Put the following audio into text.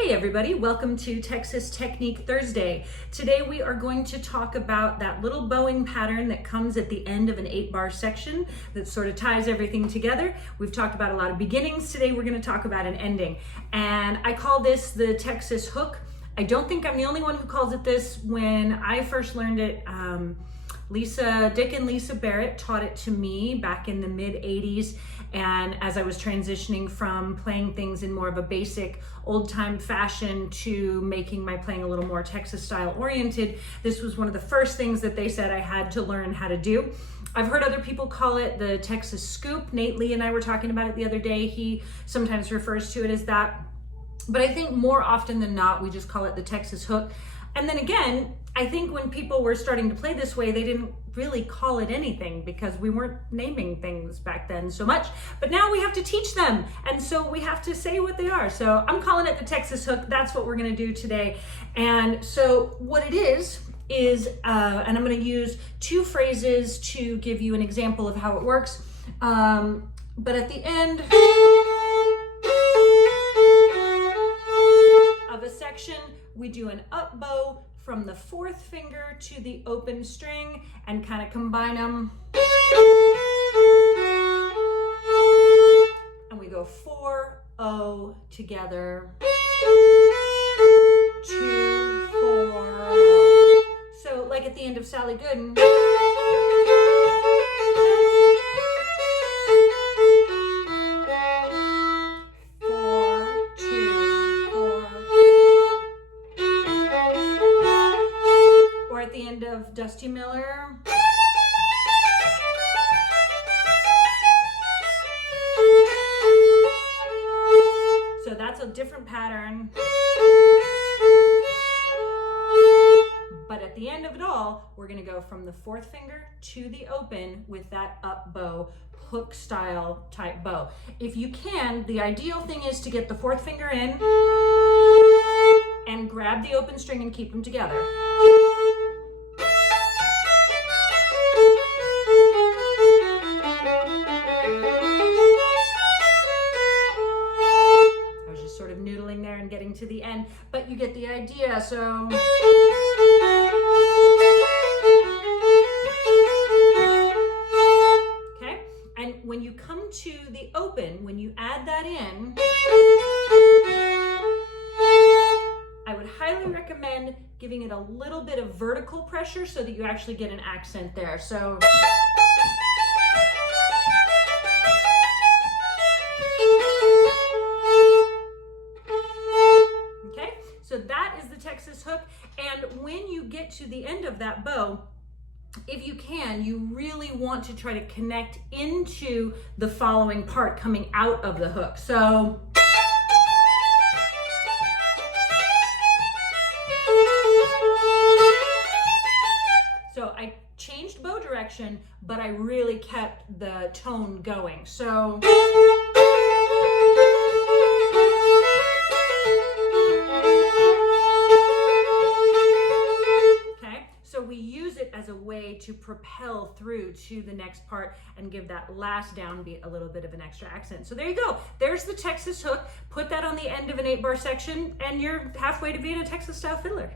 Hey everybody, welcome to Texas Technique Thursday. Today we are going to talk about that little bowing pattern that comes at the end of an 8-bar section that sort of ties everything together. We've talked about a lot of beginnings. Today we're going to talk about an ending. And I call this the Texas hook. I don't think I'm the only one who calls it this. When I first learned it, Dick and Lisa Barrett taught it to me back in the mid-'80s. And as I was transitioning from playing things in more of a basic old-time fashion to making my playing a little more Texas style oriented, this was one of the first things that they said I had to learn how to do. I've heard other people call it the Texas scoop. Nate Lee and I were talking about it the other day. He sometimes refers to it as that. But I think more often than not, we just call it the Texas hook. And then again, I think when people were starting to play this way, they didn't really call it anything because we weren't naming things back then so much. But now we have to teach them. And so we have to say what they are. So I'm calling it the Texas hook. That's what we're going to do today. And so what it is, and I'm going to use two phrases to give you an example of how it works. But at the end of a section, we do an up bow from the 4th finger to the open string and kind of combine them. And we go 4-0 together. 2-4-0. So like at the end of Sally Gooden. At the end of Dusty Miller. So that's a different pattern. But at the end of it all, we're going to go from the 4th finger to the open with that up bow, hook style type bow. If you can, the ideal thing is to get the 4th finger in and grab the open string and keep them together. And getting to the end, but you get the idea. So okay, and when you come to the open, when you add that in, I would highly recommend giving it a little bit of vertical pressure so that you actually get an accent there. So that is the Texas hook. And when you get to the end of that bow, if you can, you really want to try to connect into the following part coming out of the hook. So I changed bow direction, but I really kept the tone going. So we use it as a way to propel through to the next part and give that last downbeat a little bit of an extra accent. So there you go. There's the Texas hook. Put that on the end of an 8-bar section and you're halfway to being a Texas style fiddler.